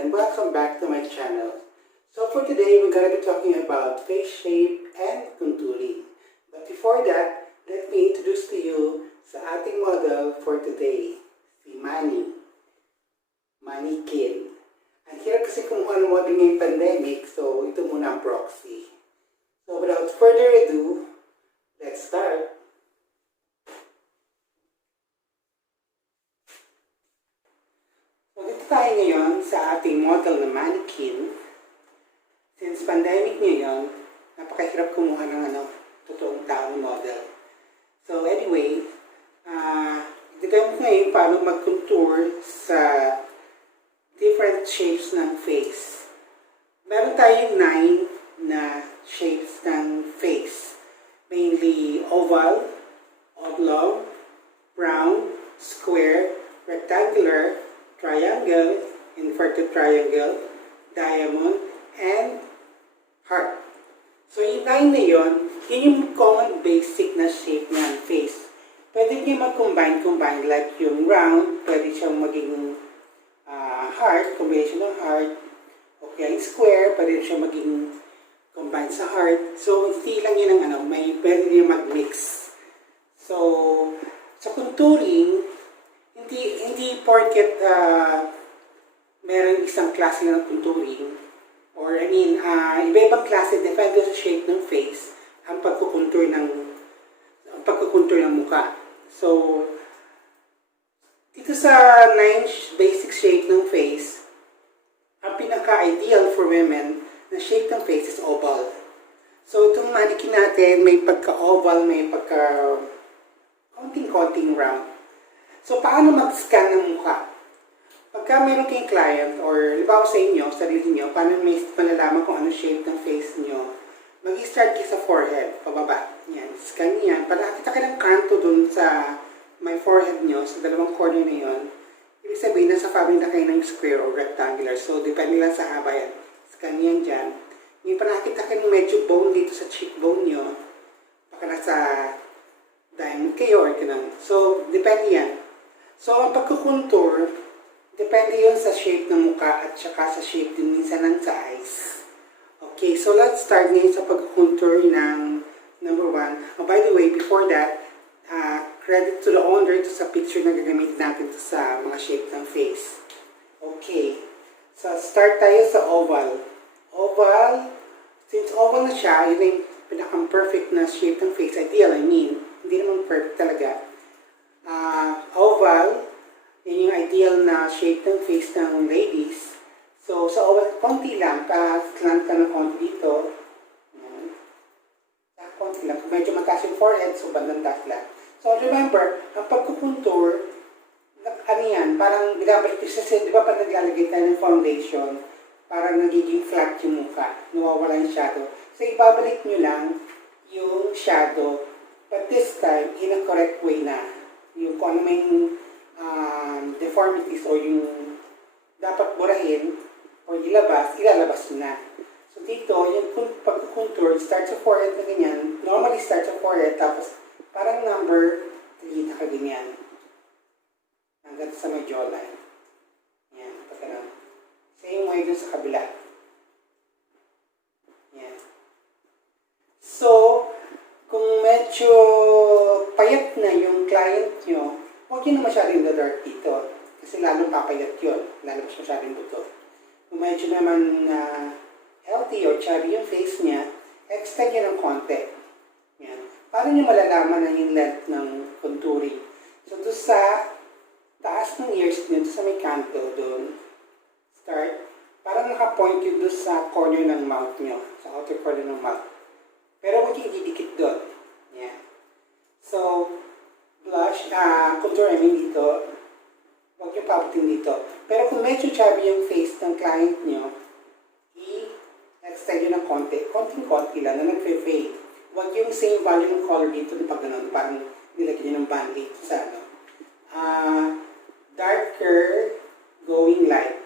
and welcome back to my channel. So for today, we're going to be talking about face shape and contouring. But before that, let me introduce to you sa ating model for today, si Manny Kin. Ang hirap kasi kumuha ng model ngayong pandemic, so ito muna ang proxy. So without further ado, let's start. So dito tayo ngayon sa ating model na mannequin. Since pandemic ngayon, napakahirap kumuha ng totoong taong model. So anyway, itigamit ngayon paano mag-contour sa different shapes ng face. Meron tayong 9 na shapes ng face. Mainly oval, oblong, round, square, rectangular, triangle, inverted triangle, diamond, and heart. So yung 9 na yun yung common basic na shape ng face. Pwede nyo mag-combine like yung round, pwede siyang maging heart, combination ng heart. Okay, yung square, pwede siya maging combine sa heart. So hindi lang yun ang pwede nyo mag-mix. So sa contouring, hindi porket meron isang klase ng contouring or iba-ibang klase depende sa shape ng face ang pagkukontour ng mukha. So dito sa 9 basic shape ng face, ang pinaka-ideal for women na shape ng face is oval. So itong mannequin natin may pagka-oval, may konting-konting round. So, paano mag-scan ng mukha? Pagka meron kayong client, or libaw sa inyo, sarili nyo, paano malalaman kung ano shape ng face nyo? Mag-start kayo sa forehead, pababa. Yan, scan yan. Para nakita ka ng kanto dun sa may forehead nyo, sa dalawang corner na yun. Ibig sabihin, nasa family na kayo ng square or rectangular. So, depende lang sa haba yan. Scan yan dyan. Ngayon, para nakita ka ng medyo bone dito sa cheekbone nyo, baka nasa diamond kayo or ganun. So, depende yan. So, ang pagkukontour, depende yun sa shape ng mukha at saka sa shape din minsan ng size. Okay, so let's start ngayon sa pagkukontour ng number 1. Oh, by the way, before that, credit to the owner ito sa picture na gagamitin natin ito sa mga shape ng face. Okay, so start tayo sa oval. Oval, since oval na siya, yun yung pinaka-perfect na shape ng face. Ideal, hindi naman perfect talaga. Oval, yun yung ideal na shape ng face ng ladies. So, sa oval, konti lang, slant ka ng konti dito. Yan. Konti lang. Kung medyo mataas yung forehead, so bandang taas lang. So, remember, ang pagkukontour, parang binabalik kasi, di ba pa naglalagay tayo ng foundation, parang nagiging flat yung mukha, nawawala yung shadow. So, ibabalik nyo lang yung shadow, but this time, in a correct way na. Yung kung ano may deformities o yung dapat burahin o ilalabas na. So dito, yung pag-contour, start sa forehead na ganyan. Normally, start sa forehead, tapos parang number 3 na kaganyan. Hanggang sa may jawline. Yan, pagkaroon. Same way dun sa kabila. Yan. So, kung medyo payat na yung client nyo, huwag yun na masyadong dark dito. Kasi lalong papayat yun. Lalabas masyadong buto. Kung medyo naman healthy or chubby yung face niya, extend yun ng konti. Yan. Paano nyo malalaman na yung length ng contouring? So, doon sa taas ng ears nyo, doon sa may kanto, doon, start, parang nakapoint yun doon sa corner ng mouth nyo. Sa outer corner ng mouth. Pero huwag yung didikit doon. Yan. So, blush, contour, dito, huwag yung pabutin dito. Pero kung medyo chubby yung face ng client nyo, i-extend yun ng konti. Konting-konti lang na nag-fade. Huwag yung same volume color dito na pag ganun, parang nilagyan nyo ng band-aid sa darker, going light.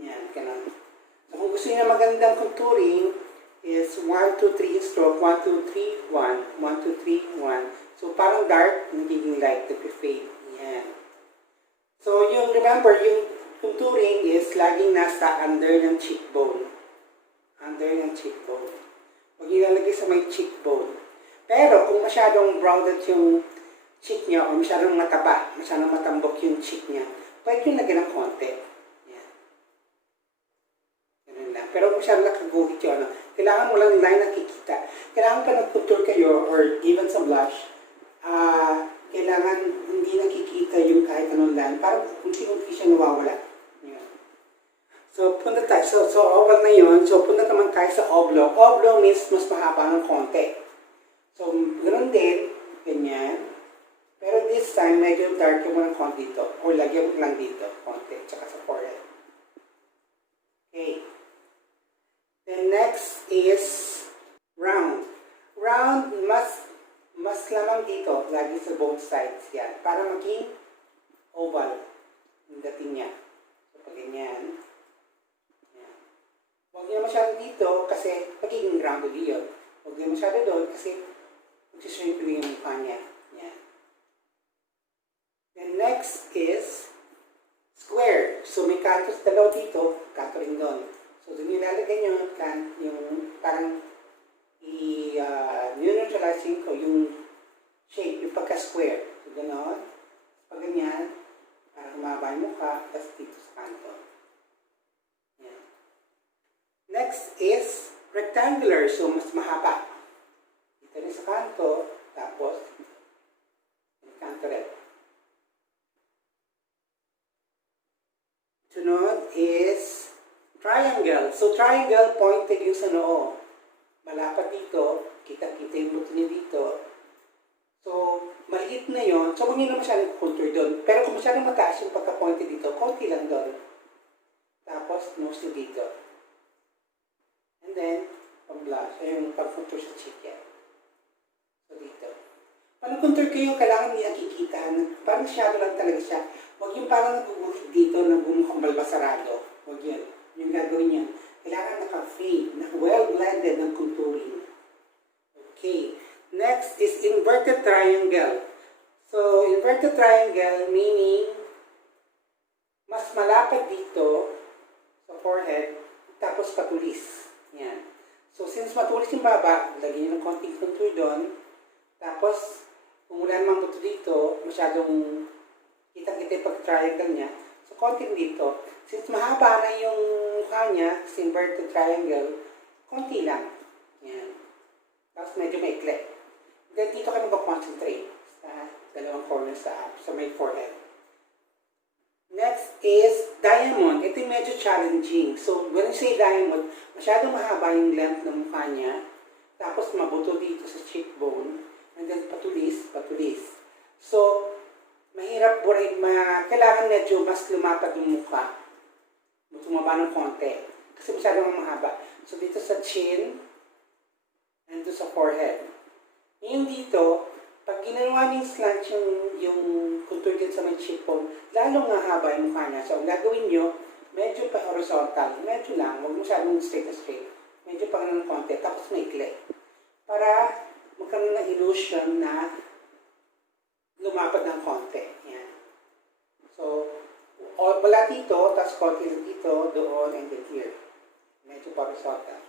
Yan, ganun. So, kung gusto nyo na magandang contouring, is 1, 2, 3 stroke, 1, 2, 3, 1, 1, 2, 3, 1. So, parang dark, nagiging light, nag-fade. Yan. So, yung, remember, yung contouring is laging nasa under ng cheekbone. Under ng cheekbone. Huwag ilalagay sa may cheekbone. Pero kung masyadong browned yung cheek niya o masyadong mataba, masyadong matambok yung cheek niya, pwede yung lagyan ng konti. Yan. Ganun lang. Pero masyadong nakaguhit yun. Kailangan mo lang line na kikita. Kailangan pa nag-contour kayo or even sa blush, kailangan hindi nakikita yung kahit anong line. Parang unti-unti siya nawawala. Yan. So, punta tayo. So, oval na yun. So, punta naman tayo sa oblong. Oblong means mas mahaba ng konti. So, ganoon din. Ganyan. Pero this time, medyo darker mo ng konti dito. Or lagyan mo lang dito. Konti. Tsaka sa forehead. Okay. Then next is round. Round, mas lamang dito. Lagi sa both sides. Yan. Para maging oval. Yung dating niya. So, pag ganyan. Yan. Huwag niyo masyado dito kasi magiging rounded yun. Huwag niyo masyado doon kasi magsishrink rin yung mukha niya. Yan. And next is square. So, may kantos dalaw dito, kanto rin doon. So, doon nilalagay nyo yung parang i-neutralize ko yung shape, yung pagka-square. So, gano'n. Pag ganyan, parang humaba yung mukha, tapos dito sa kanto. Yan. Next is rectangular. So, mas mahaba. Dito rin sa kanto, tapos kanto rin. Sunod is triangle. So, triangle pointed yung sa noo. Malapat dito. Kita-kita yung buto niya dito. So, maliit na yon. So, huwag nyo na masyadong contour doon. Pero kung masyadong mataas yung pagka-pointed dito, konti lang doon. Tapos, nose dito. And then, pang-blush. Yung pag-contour sa cheek yan. So, dito. Pag contour kayo, kailangan niya nakikita. Parang shadow lang talaga siya. Huwag yung parang naguguhit dito na bumukhang balbasarado. Huwag yun. Yung gagawin niya. Kailangan naka-fade, well-blended ng contouring. Okay. Next is inverted triangle. So, inverted triangle meaning mas malapad dito sa forehead, tapos patulis. Yan. So, since matulis yung baba, lagyan nyo ng konting contour doon. Tapos, kung wala namang buto dito, masyadong kitang-kita yung pag-triangle niya. So, konting dito. Since mahaba na yung mukha niya, kasi inverted triangle, konti lang. Yan. Tapos, medyo maikli. Then, dito kami mag-concentrate sa dalawang corners sa may forehead. Next is diamond. Ito yung medyo challenging. So, when you say diamond, masyadong mahaba yung length ng mukha niya. Tapos, mabuto dito sa cheekbone. And then, patulis. So, mahirap po rin, kailangan medyo mas lumapad yung mukha. Tumaba ng konti. Kasi masyadong mahaba. So, dito sa chin, and dito sa forehead. Yung dito, pag ginawa niyong slant yung contour din sa may cheekbone, lalong mahaba yung mukha niya. So, ang gagawin niyo, medyo pa horizontal. Medyo lang, huwag masyadong straight na straight. Medyo pa ng konti, tapos maikli. Para magkaroon ng illusion na lumapad ng konti. Yan. So, wala dito, tapos konti dito, doon, and then here. Medyo pa horizontal.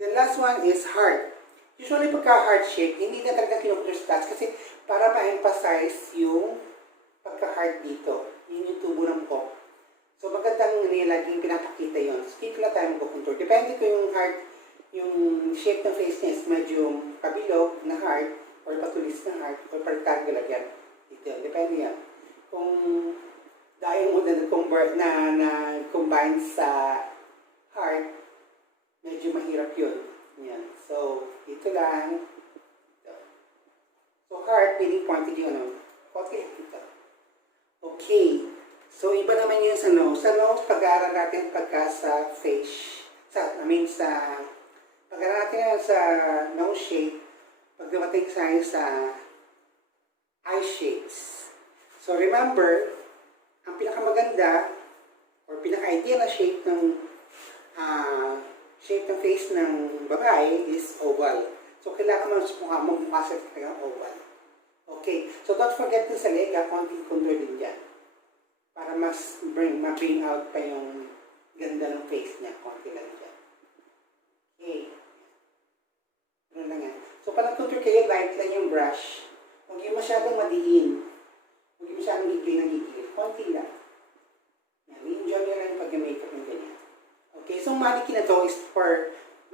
The last one is heart. Usually, pagka-heart shape, hindi na talaga kinukulor stats kasi para ma-emphasize yung pagka-heart dito. Yun yung tubo ng buhok. So, magandang laging pinapakita yun. So, dito lang tayo mag-contour. Depende ko yung heart, yung shape ng face niya is medyo kabilog na heart or patulis na heart or rectangular yan. Dito. Depende yan. Kung dahil mo na combine sa heart, medyo mahirap yun. Yan. So, dito lang. So, heart, meaning pointed yung konti lang dito. Okay. So, iba naman yun sa nose. Sa nose, pag-aaral natin pagka sa face. Pag-aaral natin sa nose shape, pag dumating sa eye shapes. So, remember, ang pinakamaganda or pinaka-ideal na shape ng face ng babae is oval. So, kailangan mo mukha sa oval. Okay. So, don't forget din sa leg, konting contour din dyan. para ma-bring out pa yung ganda ng face niya. Konti lang dyan. Okay. Ano lang yan. So, pag nag-tutor kayo, light lang yung brush. Huwag yung masyadong madiin. Huwag yung masyadong gigil na gigil. Konti lang. Yan. I-enjoy nyo lang yung pag-makeup ng ganyan. Okay, so mannequin na to is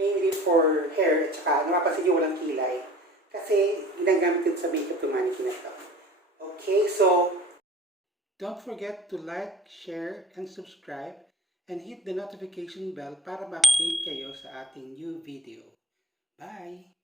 mainly for hair at saka napapansin nyo walang kilay. Kasi ginagamit ito sa makeup ng mannequin na to. Okay, so don't forget to like, share, and subscribe and hit the notification bell para ma-update kayo sa ating new video. Bye!